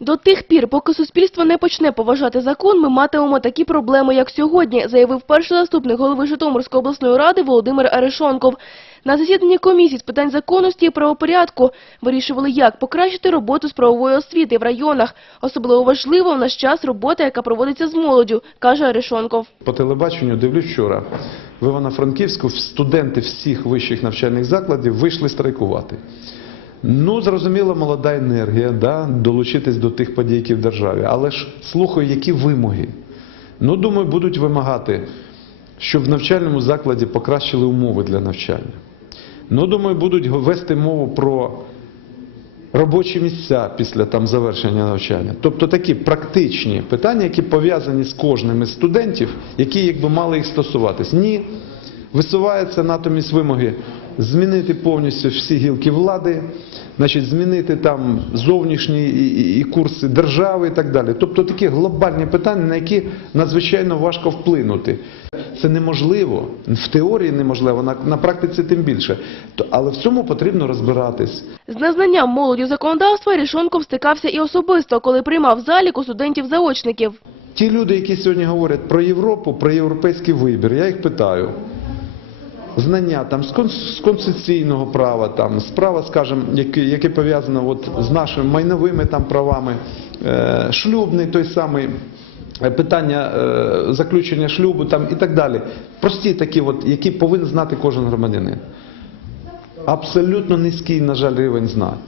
До тих пір, поки суспільство не почне поважати закон, ми матимемо такі проблеми, як сьогодні, заявив перший заступник голови Житомирської обласної ради Володимир Арешонков. На засіданні комісії з питань законності і правопорядку вирішували, як покращити роботу з правової освіти в районах. Особливо важливо в наш час робота, яка проводиться з молоддю, каже Арешонков. По телебаченню дивлюсь вчора. В Івано-Франківську студенти всіх вищих навчальних закладів вийшли страйкувати. Ну, зрозуміло, молода енергія, да, долучитись до тих подій, які в державі. Але ж слухаю, які вимоги. Ну, думаю, будуть вимагати, щоб в навчальному закладі покращили умови для навчання. Ну, думаю, будуть вести мову про робочі місця після там завершення навчання. Тобто такі практичні питання, які пов'язані з кожним із студентів, які якби мали їх стосуватись. Ні, висуваються натомість вимоги змінити повністю всі гілки влади, значить, змінити там зовнішні і, і, і курси держави і так далі. Тобто такі глобальні питання, на які надзвичайно важко вплинути. Це неможливо, в теорії неможливо, на, на практиці тим більше. Але в цьому потрібно розбиратись. З незнанням молоді законодавства Арешонков стикався і особисто, коли приймав залік у студентів-заочників. Ті люди, які сьогодні говорять про Європу, про європейський вибір, я їх питаю. Знання там з кон- з конституційного права, там справа, скажімо, яке, яке пов'язано от з нашими майновими там правами, е, шлюбний той самий. е, Питання е, заключення шлюбу там і так далі. Прості такі, от, які повинен знати кожен громадянин. Абсолютно низький, на жаль, рівень знань.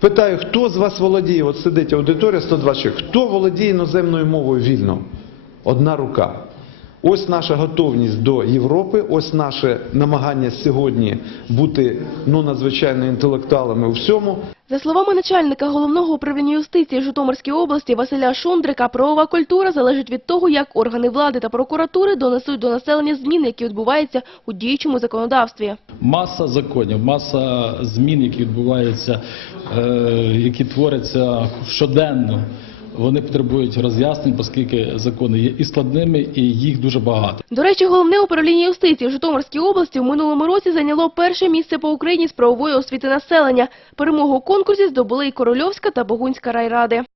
Питаю, хто з вас володіє, от сидить аудиторія 120 чоловік, хто володіє іноземною мовою вільно? Одна рука. Ось наша готовність до Європи, ось наше намагання сьогодні бути ну, надзвичайно інтелектуалами у всьому. За словами начальника головного управління юстиції Житомирської області Василя Шундрика, правова культура залежить від того, як органи влади та прокуратури донесуть до населення зміни, які відбуваються у діючому законодавстві. Маса законів, маса змін, які відбуваються, е, які творяться щоденно. Вони потребують роз'яснень, оскільки закони є і складними, і їх дуже багато. До речі, головне управління юстиції в Житомирській області в минулому році зайняло перше місце по Україні з правової освіти населення. Перемогу у конкурсі здобули і Корольовська та Богунська райради.